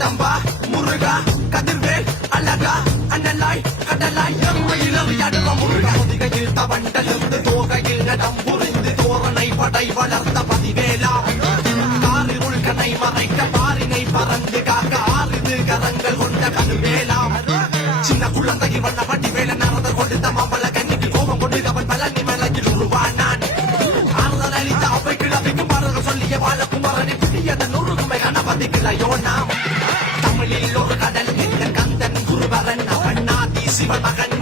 கடம்பா முருகா கதிர்வேல் அழகா அண்ணலாய் கடலாய் எம்மையிலறியாடுற முருகா முதிகையில் தவண்டலிருந்து தோகையில் நடம் புரிந்து தோரணை படை வளர்த்த பதிவேலா காரிருள் கனை மறைக்க பாரினை பறந்து காக்க ஆறுது கரங்கள் கொண்ட கதிர்வேலா சின்ன குழந்தையில் வண்ண வண்டி வேலை நடந்த கொடுத்த மாம்பழ கண்ணிக்கு கோபம் கொண்டு அவன் பலனி மலையில் உருவானான் ஆறுதல் அளித்த அவை கிழமைக்கும் மரங்கள் சொல்லிய வாழ குமரனை பிடியத நொறுகுமை கணபதிக்கலையோ நாம் தமிழில் ஒரு கடல் என்ற கந்தன் குருபரன் அவன் நாதி சிவன் மகன்